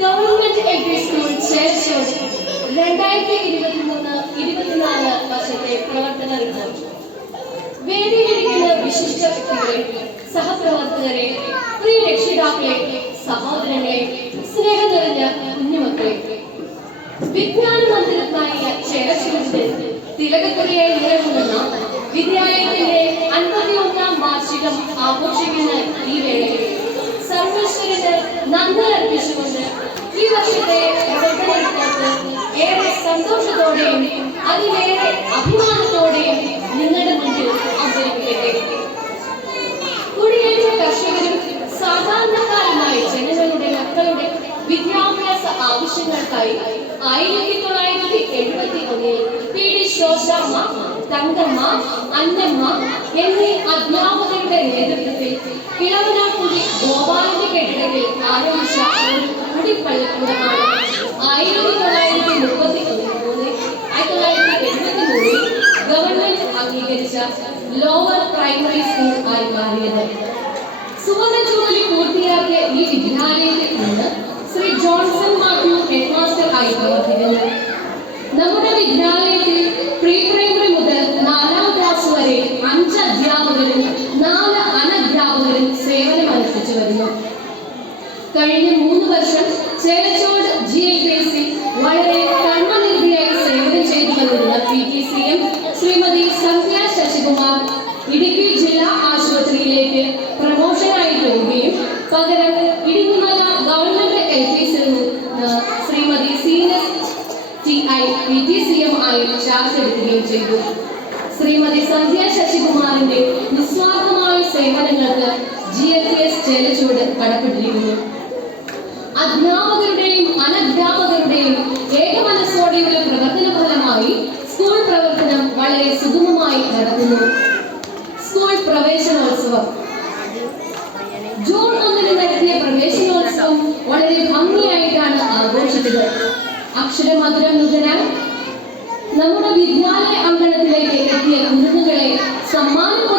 Government L P school Cherchode രണ്ടായിരത്തി ഇരുപത്തി മൂന്ന് ഇരുപത്തിനാല് വർഷത്തെ പ്രവർത്തന റിപ്പോർട്ട്. വേദിയിലിരിക്കുന്ന വിശിഷ്ട വ്യക്തികളെ സഹപ്രവർത്തകരെ പ്രിയ രക്ഷിതാക്കളെ സഹോദരങ്ങളെ സ്നേഹം നിറഞ്ഞ കുഞ്ഞുമക്കളെ. വിജ്ഞാന മന്ദിരമായ ചേർച്ചയുടെ തിലകക്കുറിയായി നിലകൊള്ളുന്ന വിദ്യാലയത്തിന്റെ അൻപത്തി ഒന്നാം വാർഷികം ആഘോഷിക്കുന്ന ഈ വേളയിൽ സർവേശ്വരന് നന്ദി അർപ്പിച്ചുകൊണ്ട് ഈ വർഷത്തെ റിപ്പോർട്ട് ഏറെ സന്തോഷത്തോടെയും അതിലേറെ അഭിമാനത്തോടെയും നിങ്ങളുടെ മുന്നിൽ അവതരിപ്പിക്കട്ടെ. കുടിയേറ്റ കർഷകരും സാധാരണക്കാരുമായ ജനങ്ങളുടെ മക്കളുടെ വിദ്യാഭ്യാസ ആവശ്യങ്ങൾക്കായി ആയിരത്തി തൊള്ളായിരത്തി എഴുപത്തി ഒന്നിൽ പി ഡി ശോശാമ്മ തങ്കമ്മ അന്നമ്മ എന്നീ അധ്യാപകരുടെ നേതൃത്വത്തിൽ കിളവനാക്കുടി ഗോപാലിന്റെ കെട്ടിടത്തിൽ ആരംഭിച്ച ഒരു കുടിപ്പള്ളിക്കൂടമാണ് ആയിരത്തി തൊള്ളായിരത്തി മുപ്പത്തി മൂന്ന് ആയിരത്തി തൊള്ളായിരത്തി എൺപത്തി മൂന്നിൽ ഗവൺമെന്റ് അംഗീകരിച്ച ലോവർ പ്രൈമറി സ്കൂൾ ആയി മാറിയത് സുവർണ ജൂബിലി പൂർത്തിയാക്കിയ ഈ വിദ്യാലയത്തിൽ നിന്ന് ശ്രീ ജോൺസൺ മാത്യു ഹെഡ്മാസ്റ്റർ ആയി പ്രവർത്തിക്കുന്നു നമ്മുടെ വിദ്യാലയത്തിൽ പ്രീ പ്രൈമറി മുതൽ നാലാം ക്ലാസ് വരെ അഞ്ച് അധ്യാപകരും നാല് അനധ്യാപകരും സേവനം അനുഷ്ഠിച്ചു വരുന്നു കഴിഞ്ഞ മൂന്ന് വർഷം Chelachode G L P C വളരെ കർമ്മനിരതിയായി സേവനം ചെയ്തു വരുന്ന P T C M Shrimati Sandhya Sasikumar Idukki ജില്ലാ ആശുപത്രിയിലേക്ക് പ്രമോഷനായി പോവുകയും പകരം Idungimala government L P Shrimati senior T I P T C M ആയി ചാർജ് എടുക്കുകയും ചെയ്തു. ശ്രീമതി സന്ധ്യ ശശികുമാറിന്റെ നിസ്വാർത്ഥമായ സേവനങ്ങൾക്ക് ജി പി എസ് ചേലച്ചൂട് കടപ്പെട്ടിരിക്കുന്നു. അധ്യാപകരുടെയും അനധ്യാപകരുടെയും ഏകമനസ്സോടെയുള്ള പ്രവർത്തന ഫലമായി സ്കൂൾ പ്രവർത്തനം വളരെ സുഗമമായി നടക്കുന്നു. സ്കൂൾ പ്രവേശനോത്സവം. ജൂൺ ഒന്നിന് നടത്തിയ പ്രവേശനോത്സവം വളരെ ഭംഗിയായിട്ടാണ് ആഘോഷിച്ചത്. അക്ഷരമധുരം മുതലാൽ നമ്മുടെ വിദ്യാലയ അങ്കണത്തിലേക്ക് എത്തിയ കുരുന്നുകളെ സമ്മാനപ്പൊതികളും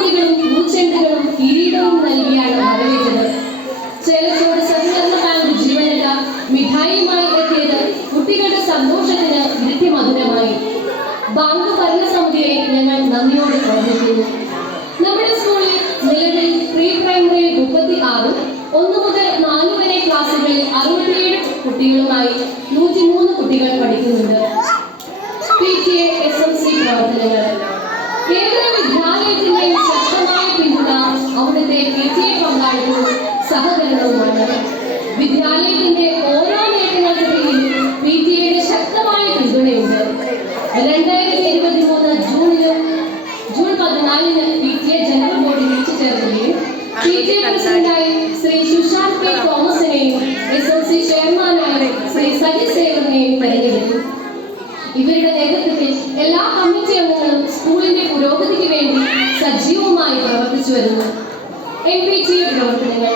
ശ്രീ പരിഗണിക്കും. ഇവരുടെ നേതൃത്വത്തിൽ എല്ലാ കമ്മിറ്റി അംഗങ്ങളും സ്കൂളിന്റെ പുരോഗതിക്ക് വേണ്ടി സജീവമായി പ്രവർത്തിച്ചു വരുന്നു. എൻ പി ടി പ്രവർത്തനങ്ങൾ.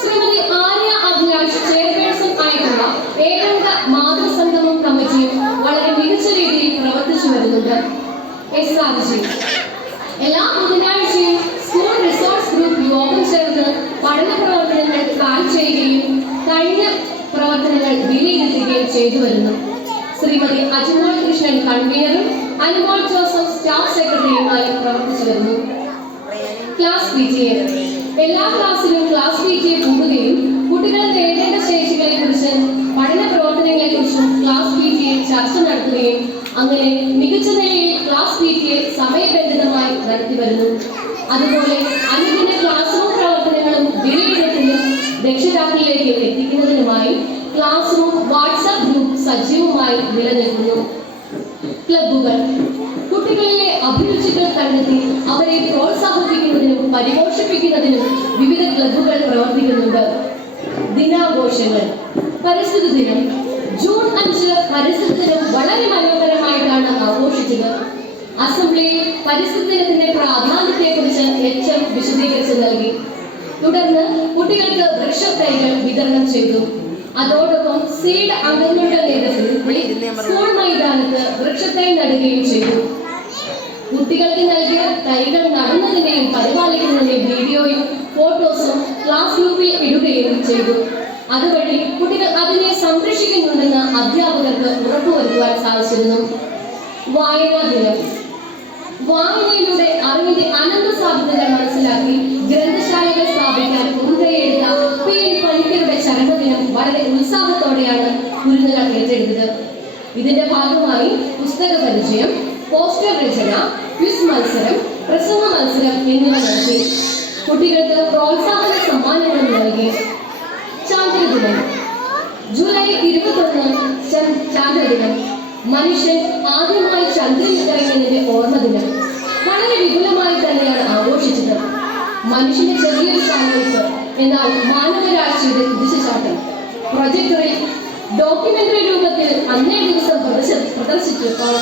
ശ്രീമതി ആര്യ അഭിലാഷ് ചെയർപേഴ്സൺ ആയിട്ടുള്ള ഏകാംഗ മാതൃസംഗമം കമ്മിറ്റിയും വളരെ മികച്ച രീതിയിൽ പ്രവർത്തിച്ചു വരുന്നുണ്ട്. എസ് ആർ എല്ലാ ബുധനാഴ്ചയും സ്കൂൾ റിസോഴ്സ് ഗ്രൂപ്പ് യോഗം ചേർന്ന് പഠന പ്രവർത്തനങ്ങൾ പ്ലാൻ ചെയ്യുകയും കഴിഞ്ഞ പ്രവർത്തനങ്ങൾ വിലയിരുത്തുകയും ചെയ്തു വരുന്നു. ശ്രീമതി അജ്മോൾ കൃഷ്ണൻ കൺവീനറും അനുമോൾ ജോസഫ് സ്റ്റാഫ് സെക്രട്ടറിയുമായി പ്രവർത്തിച്ചു വരുന്നു. ക്ലാസ് വിജയ. എല്ലാ ക്ലാസ്സിലും ക്ലാസ് വിജയ കൂടുകയും കുട്ടികൾ നേടേണ്ട ശേഷികളെ കുറിച്ച് പഠന പ്രവർത്തനങ്ങളെ കുറിച്ചും ക്ലാസ് വിജയ ചർച്ച നടത്തുകയും അങ്ങനെ മികച്ച നിലയിൽ ക്ലാസ് വിജയ സമയബന്ധിതമായി നടത്തി വരുന്നു. അതുപോലെ അനുദിന ക്ലാസ് റൂം പ്രവർത്തനങ്ങളും വിലയിരുത്തലും രക്ഷിതാക്കളിലേക്ക് എത്തിക്കുന്നതിനുമായി ക്ലാസ് റൂം വാട്സാപ്പ് ഗ്രൂപ്പ് സജീവമായി നിലനിൽക്കുന്നു. ക്ലബുകൾ കുട്ടികളിലെ അഭിരുചികൾ കണ്ടെത്തി അവരെ പ്രോത്സാഹിപ്പിക്കുന്നതിനും പരിപോഷിപ്പിക്കുന്നതിനും വിവിധ ക്ലബുകൾ പ്രവർത്തിക്കുന്നുണ്ട്. ദിനാഘോഷങ്ങൾ. പരിസ്ഥിതി ദിനം. ജൂൺ അഞ്ച് പരിസ്ഥിതി ദിനം വളരെ മനോഹരമായിട്ടാണ് ആഘോഷിച്ചത് അസംബ്ലിയിൽ പരിസ്ഥിതി ദിനത്തിന്റെ പ്രാധാന്യത്തെക്കുറിച്ച് എച്ച് എം വിശദീകരിച്ച് നൽകി. തുടർന്ന് കുട്ടികൾക്ക് വൃക്ഷത്തൈകൾ വിതരണം ചെയ്തു. അതോടൊപ്പം സീഡ് അംഗങ്ങളുടെ നേതൃത്വത്തിൽ സ്കൂൾ മൈതാനത്ത് വൃക്ഷത്തൈ നടുകയും ചെയ്തു. കുട്ടികൾക്ക് നൽകിയ തൈകൾ നടുന്നതിന്റെയും പരിപാലിക്കുന്നതിന്റെയും വീഡിയോയും ഫോട്ടോസും ക്ലാസ് ഗ്രൂപ്പിൽ ഇടുകയും ചെയ്തു. അതുവഴി കുട്ടികൾ അതിനെ സംരക്ഷിക്കുന്നുണ്ടെന്ന് അധ്യാപകർക്ക് ഉറപ്പുവരുത്തുവാൻ സാധിച്ചിരുന്നു. വായനാ ദിനം. വായനയിലൂടെ അറിവിന്റെ അനന്ത സാധ്യതകൾ മനസ്സിലാക്കി ഗ്രന്ഥശാലകൾ സ്ഥാപിക്കാൻ മുൻകൈയെടുത്ത പി. ഉത്സാഹത്തോടെയാണ് കുരുന്നുകൾ ഏറ്റെടുത്തത് ഇതിന്റെ ഭാഗമായി പുസ്തക പരിചയം പോസ്റ്റർ രചന ക്വിസ് മത്സരം പ്രസംഗ മത്സരം എന്നിവ നടത്തി. കുട്ടികൾക്ക് പ്രോത്സാഹന സമ്മാനങ്ങൾ നൽകി. ചാന്ദ്രദിനം ജൂലൈ ഇരുപത്തൊന്ന് ചന്ദ്- ചാന്ദ്രദിനം മനുഷ്യൻ ആദ്യമായി ചന്ദ്രനിൽ ഇറങ്ങിയതിന്റെ ഓർമ്മ ദിനം. വളരെ വിപുലമായി തന്നെയാണ് ആഘോഷിച്ചത്. മനുഷ്യന്റെ ചെറിയൊരു സാങ്കേതിക എന്നാൽ മാനവരാശിയുടെ കുതിച്ചുചാട്ടം. പ്രൊജക്ടറിൽ ഡോക്യുമെന്ററി രൂപത്തിൽ അന്നേ ദിവസം പ്രദർശ- പ്രദർശിച്ചപ്പോൾ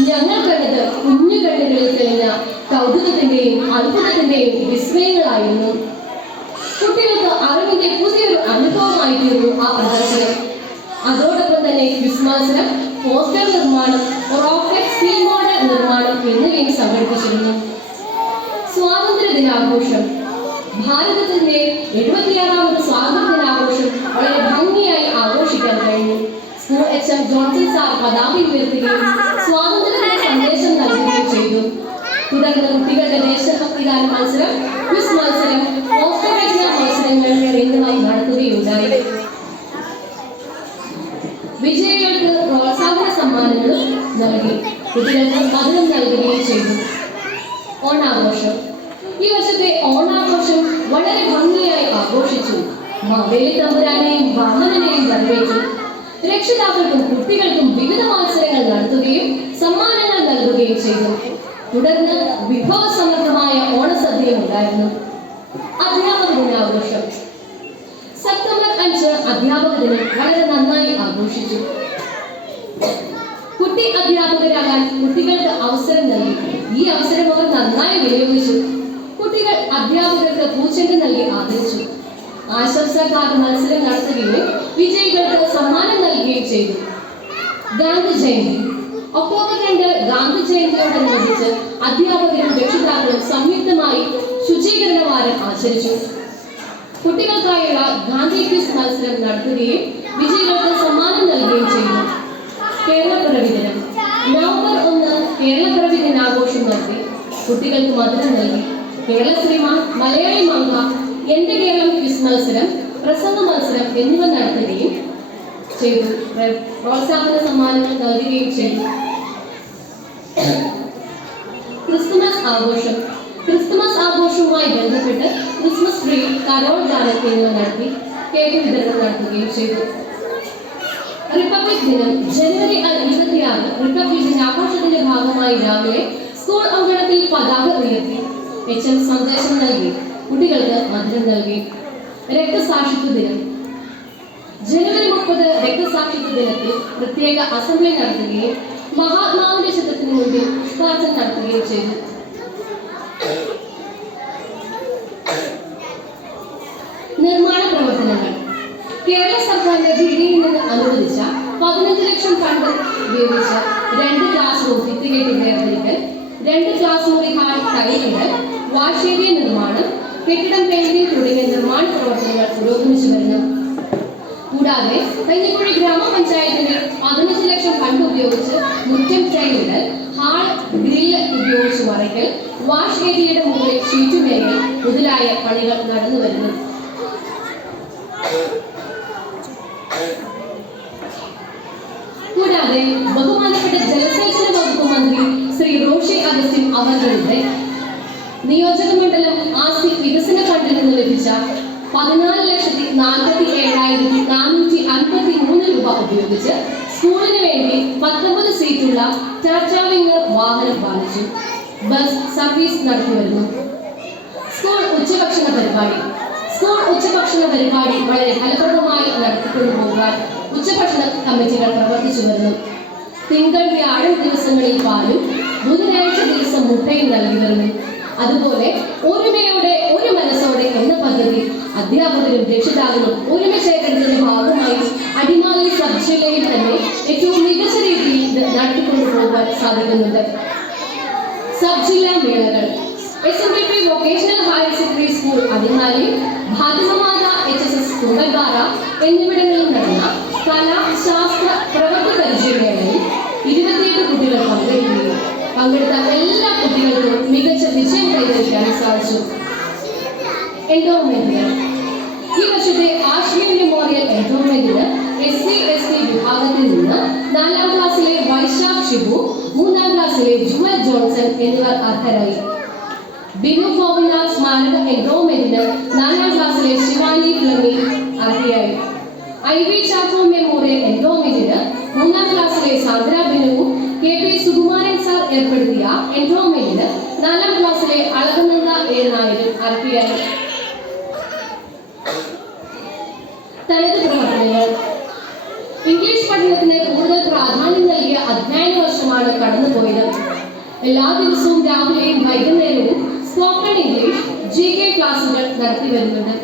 ഞങ്ങൾ കണ്ടത് കുഞ്ഞു കണ്ണുകളിൽ തെളിഞ്ഞ കൗതുകത്തിന്റെയും അത്ഭുതത്തിന്റെയും വിസ്മയങ്ങളായിരുന്നു. കുട്ടികൾക്ക് അറിവിന്റെ പുതിയൊരു അനുഭവമായി തീർന്നു ആ പ്രദർശനം. അതോടൊപ്പം തന്നെ ക്വിസ് മത്സരം പോസ്റ്റർ നിർമ്മാണം റോക്കറ്റ് സ്പീൽ മോഡൽ നിർമ്മാണം എന്നിവയും സംഘടിപ്പിച്ചിരുന്നു. സ്വാതന്ത്ര്യ ദിനാഘോഷം ഭാരതത്തിന്റെ എഴുപത്തിയാറാമത് സ്വാതന്ത്ര്യ ദിനാഘോഷം വളരെ ഭംഗിയായി ആഘോഷിക്കാൻ കഴിഞ്ഞു എം ജോൺസൺ സാർ പതാക ഉയർത്തുകയും സ്വാതന്ത്ര്യദിന സന്ദേശം നൽകുകയും ചെയ്തു. തുടർന്ന് കുട്ടികളുടെ ദേശഭക്തി ഗാന മത്സരം ക്വിസ് മത്സരം രചന മത്സരങ്ങൾ എന്നിവ നടത്തുകയുണ്ടായി വിജയികൾക്ക് പ്രോത്സാഹന സമ്മാനങ്ങളും നൽകി. കുട്ടികൾക്ക് മധുരം നൽകുകയും ചെയ്തു. ഓണാഘോഷം. ഈ വർഷത്തെ ഓണാഘോഷം വളരെ ഭംഗിയായി ആഘോഷിച്ചു. മാവേലി തമ്പുരാൻ രക്ഷിതാക്കൾക്കും കുട്ടികൾക്കും വിവിധ മത്സരങ്ങൾ നടത്തുകയും സമ്മാനങ്ങൾ നൽകുകയും ചെയ്തു. തുടർന്ന് വിഭവസമൃദ്ധമായ ഓണസദ്യയും ഉണ്ടായിരുന്നു. അധ്യാപക ദിനാഘോഷം സെപ്റ്റംബർ അഞ്ച് അധ്യാപക ദിനം വളരെ നന്നായി ആഘോഷിച്ചു. കുട്ടി അധ്യാപകരാകാൻ കുട്ടികൾക്ക് അവസരം നൽകി. ഈ അവസരം അവർ നന്നായി വിനിയോഗിച്ചു. കുട്ടികൾ അധ്യാപകർക്ക് പൂച്ചെണ്ട് നൽകി ആദരിച്ചു. ആശംസക്കാർ മത്സരം നടത്തുകയും വിജയികൾക്ക് നൽകുകയും ചെയ്തു. ഗാന്ധി ജയന്തി. ഒക്ടോബർ രണ്ട് ഗാന്ധി ജയന്തിയോടനുബന്ധിച്ച് അധ്യാപകരും രക്ഷിതാക്കളും സംയുക്തമായി ശുചീകരണ വാരം ആചരിച്ചു. കുട്ടികൾക്കായുള്ള ഗാന്ധി ക്വിസ് മത്സരം നടത്തുകയും വിജയികൾക്ക് സമ്മാനം നൽകുകയും ചെയ്തു. കേരളപ്പിറവി ദിനം നവംബർ ഒന്ന് കേരളപ്പിറവി ദിനാഘോഷം നടത്തി. കുട്ടികൾക്ക് മധുരം നൽകി. കേരള സിനിമ മലയാളി മംഗ എന്റെ കേരളം ക്വിസ് മത്സരം പ്രസംഗ മത്സരം എന്നിവ നടത്തുകയും ചെയ്തു. പ്ര- പ്രോത്സാഹന സമ്മാനങ്ങൾ നൽകുകയും ചെയ്തു. ക്രിസ്തുമസ് ആഘോഷം. ക്രിസ്തുമസ് ആഘോഷവുമായി ബന്ധപ്പെട്ട് ക്രിസ്മസ് ട്രീ കരോൾ ഗാനം എന്നിവ നടത്തി കേക്ക് വിതരണം നടത്തുകയും ചെയ്തു. റിപ്പബ്ലിക് ദിനം ജനുവരി ഇരുപത്തിയാറ് റിപ്പബ്ലിക് ദിനാഘോഷത്തിന്റെ ഭാഗമായി രാവിലെ സ്കൂൾ അങ്കണത്തിൽ പതാക ഉയർത്തി എച്ച് എം സന്ദേശം നൽകി. കുട്ടികൾക്ക് മധുരം നൽകി. രക്തസാക്ഷിത്വ ദിനം. ജനുവരി മുപ്പത് രക്തസാക്ഷിത്വ ദിനത്തിൽ പ്രത്യേക അസംബ്ലി നടത്തുകയും മഹാത്മാവിന്റെ ശബ്ദത്തിന് മുമ്പിൽ പുഷ്പാർച്ചന നടത്തുകയും ചെയ്തു. നിർമ്മാണ പ്രവർത്തനങ്ങൾ. കേരള സർക്കാരിന്റെ ഭീതിയിൽ നിന്ന് അനുവദിച്ച പതിനഞ്ച് ലക്ഷം ഫണ്ട് ഉപയോഗിച്ച് രണ്ട് ക്ലാസ് റൂം ഭിത്തികെട്ടി വേർതിരിക്കൽ രണ്ട് ക്ലാസ് മുറി ഹാൾ വാഷേരിയ നിർമ്മാണം കെട്ടിടം പെയിന്റിംഗ് തുടങ്ങിയ നിർമ്മാണ പ്രവർത്തനങ്ങൾ പുരോഗമിച്ചു വരുന്നു. കൂടാതെ കഞ്ഞിക്കുഴി ഗ്രാമപഞ്ചായത്തിന്റെ പതിനഞ്ച് ലക്ഷം ഫണ്ട് ഉപയോഗിച്ച് മുറ്റം ടൈലുകൾ ഹാൾ ഗ്രില്ല് ഉപയോഗിച്ച് മറയ്ക്കൽ വാഷ് ഏരിയയുടെ മുകളിൽ ഷീറ്റുമേകൾ മുതലായ പണികൾ നടന്നു വരുന്നു. കൂടാതെ ബഹുമാനപ്പെട്ട ജലസേചന വകുപ്പ് മന്ത്രി ശ്രീ റോഷി അഗസ്റ്റിൻ അവരുടെ നിയോജക മണ്ഡലം ആസ്തി വികസന ഫണ്ടിൽ നിന്ന് ലഭിച്ച പതിനാല് ലക്ഷത്തി നാൽപ്പത്തി ഏഴായിരത്തി നാനൂറ്റി അൻപത്തി മൂന്ന് രൂപ ഉപയോഗിച്ച് സ്കൂളിന് വേണ്ടി പത്തൊമ്പത് സീറ്റുള്ള ടാറ്റ വാഹനം വാങ്ങിച്ചു. ബസ് സർവീസ് നടത്തി വരുന്നു. സ്കൂൾ ഉച്ചഭക്ഷണ പരിപാടി. സ്കൂൾ ഉച്ചഭക്ഷണ പരിപാടി വളരെ ഫലപ്രദമായി നടത്തിക്കൊണ്ടു പോകാൻ ഉച്ചഭക്ഷണ കമ്മിറ്റികൾ പ്രവർത്തിച്ചു വരുന്നു. തിങ്കൾ വ്യാഴം ദിവസങ്ങളിൽ പാലും ബുധനാഴ്ച ദിവസം മുട്ടയും നൽകി വരുന്നു. അതുപോലെ ഒരുമയോടെ അധ്യാപകരും രക്ഷിതാക്കളും ഒരുമിച്ച് ഏറ്റെടുത്തതിന്റെ ഭാഗമായി അടിമാലി സബ് ജില്ലയിൽ തന്നെ ഏറ്റവും മികച്ച രീതിയിൽ നടത്തിക്കൊണ്ടു പോകാൻ സാധിക്കുന്നുണ്ട്. സബ് ജില്ലാ മേളകൾ S M P vocational higher secondary school Adimali Bharathamatha H S S Kumbalpara എന്നിവിടങ്ങളിൽ നടന്ന കലാ ശാസ്ത്ര പ്രവൃത്തി പരിചയമേളയിൽ ഇരുപത്തിയെട്ട് കുട്ടികൾ പങ്കെടുക്കുകയും പങ്കെടുത്ത എല്ലാ കുട്ടികൾക്കും മികച്ച വിജയം കൈവരിക്കാൻ സാധിച്ചു. എൻഡോമെന്റിന് ഈ വർഷത്തെ ആശ്രയം മെമ്മോറിയൽ എൻഡോമെന്റിന് എസ് സി എസ് ടി വിഭാഗത്തിൽ നിന്ന് നാലാം ക്ലാസ്സിലെ വൈശാഖ് ഷിബു മൂന്നാം ക്ലാസ്സിലെ ജുവൽ ജോൺസൺ എന്നിവർ അർഹരായി. ബിനു ഗോവിന്ദ സ്മാരക എൻഡോമെന്റിന് നാലാം ക്ലാസ്സിലെ ശിവാനി പ്ലമി അർഹയായി. ഐ വി ചാക്കോ മെമ്മോറിയൽ എൻഡോമെന്റിന് മൂന്നാം ക്ലാസ്സിലെ സാന്ദ്ര ബിനുവും കെ പി സുകുമാരൻ സാർ ഏർപ്പെടുത്തിയ എൻഡോമെന്റിന് നാലാം ക്ലാസ്സിലെ അളകനന്ദ എ നായരും അർഹയായി. തനത് പ്രവർത്തനങ്ങൾ ഇംഗ്ലീഷ് പഠനത്തിന് കൂടുതൽ പ്രാധാന്യം നൽകിയ അധ്യയന വർഷമാണ് കടന്നുപോയത്. എല്ലാ ദിവസവും രാവിലെയും വൈകുന്നേരവും സ്പോക്കൺ ഇംഗ്ലീഷ് ജി കെ ക്ലാസുകൾ നടത്തി വരുന്നുണ്ട്.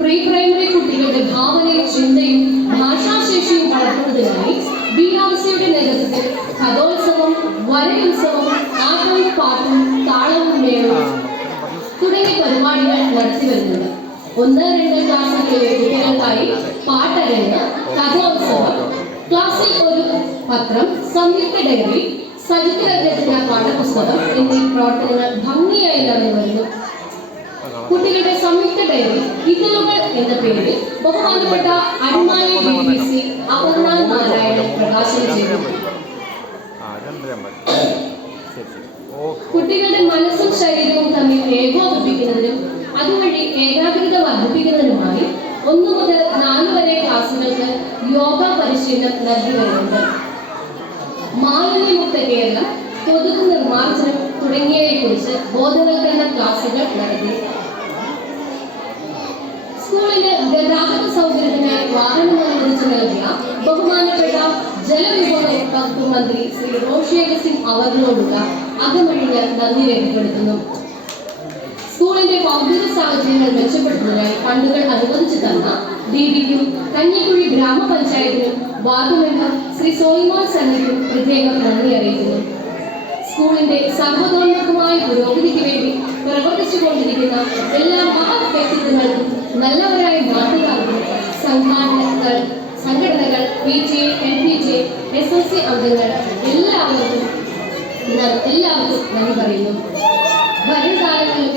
പ്രീ പ്രൈമറി കുട്ടികളുടെ ഭാവനയും ചിന്തയും ഭാഷാശേഷിയും വളർത്തുന്നതിനായി ബി ആർ സിയുടെ നേതൃത്വത്തിൽ കഥോത്സവം വരയുത്സവം ആട്ടവും പാട്ടും താളവും മേളവും തുടങ്ങിയ പരിപാടികൾ നടത്തി വരുന്നുണ്ട്. ഒന്ന് രണ്ട് ക്ലാസ്സുകളിലെ കുട്ടികൾക്കായി പാട്ടരങ്ങ് കഥോത്സവം ക്ലാസ്സിൽ ഒരു പത്രം സംയുക്ത ഡയറി സചിത്ര രചന പാഠപുസ്തകം എന്നീ പ്രവർത്തനങ്ങൾ ഭംഗിയായി നടന്നു വരുന്നു കുട്ടികളുടെ സംയുക്ത ഡയറി ഇതളുകൾ എന്ന പേരിൽ ബഹുമാനപ്പെട്ട Adimali D B C Aparna Narayanan പ്രകാശനം ചെയ്തു. കുട്ടികളുടെ മനസ്സും ശരീരവും തമ്മിൽ ഏകോപിപ്പിക്കുന്നതിനും അതുവഴി ഏകാഗ്രത വർദ്ധിപ്പിക്കുന്നതിനുമായി ഒന്നു മുതൽ നാല് വരെ ക്ലാസുകൾക്ക് യോഗ പരിശീലനം നൽകി വരുന്നുണ്ട്. മാലിന്യമുക്ത കേരളം കൊതുക് നിർമ്മാർജനം തുടങ്ങിയവയെക്കുറിച്ച് ബോധവൽക്കരണ ക്ലാസുകൾ നടത്തി. സ്കൂളിന് ഗതാഗത സൗകര്യത്തിനായി വാഹനം അനുവദിച്ചു നൽകിയ ബഹുമാനപ്പെട്ട ജലവിഭവ വകുപ്പ് മന്ത്രി ശ്രീ റോഷേഖർ സിംഗ് അവറിനോടുള്ള അകമഴിഞ്ഞ നന്ദി രേഖപ്പെടുത്തുന്നു. സ്കൂളിന്റെ ഭൗതിക സാഹചര്യങ്ങൾ മെച്ചപ്പെടുത്തുന്നതിനായി ഫണ്ടുകൾ അനുവദിച്ചു തന്ന ഡി ഡിക്കും കഞ്ഞിക്കുഴി ഗ്രാമപഞ്ചായത്തിനും വാർഡ് ശ്രീ സോയിമോൻ സന്നിധിക്കും പ്രത്യേകം നന്ദി അറിയിക്കുന്നു. സ്കൂളിന്റെ സർവതോന്മുഖമായ പുരോഗതിക്ക് വേണ്ടി പ്രവർത്തിച്ചുകൊണ്ടിരിക്കുന്ന എല്ലാ മഹത് വ്യക്തിത്വങ്ങൾക്കും നല്ലവരായ നാട്ടുകാർക്കും സംഘാടനകൾ സംഘടനകൾ P J N P J S S C അംഗങ്ങൾ എല്ലാവർക്കും എല്ലാവർക്കും നന്ദി പറയുന്നു. വരും കാലങ്ങളിൽ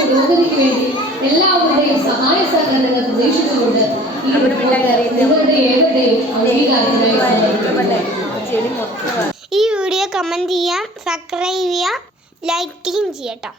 പുരോഗതിക്ക് വേണ്ടി എല്ലാവരുടെയും സഹായ സഹകരണങ്ങൾ പ്രതീക്ഷിച്ചുകൊണ്ട് ഈ റിപ്പോർട്ട് നിങ്ങളുടെ ഏവരുടെയും അംഗീകാരത്തിനായി സമർപ്പിക്കുന്നു. ഈ വീഡിയോ കമന്റ് ചെയ്യാം സബ്സ്ക്രൈബ് ചെയ്യാം ലൈക്ക് ചെയ്യട്ടോ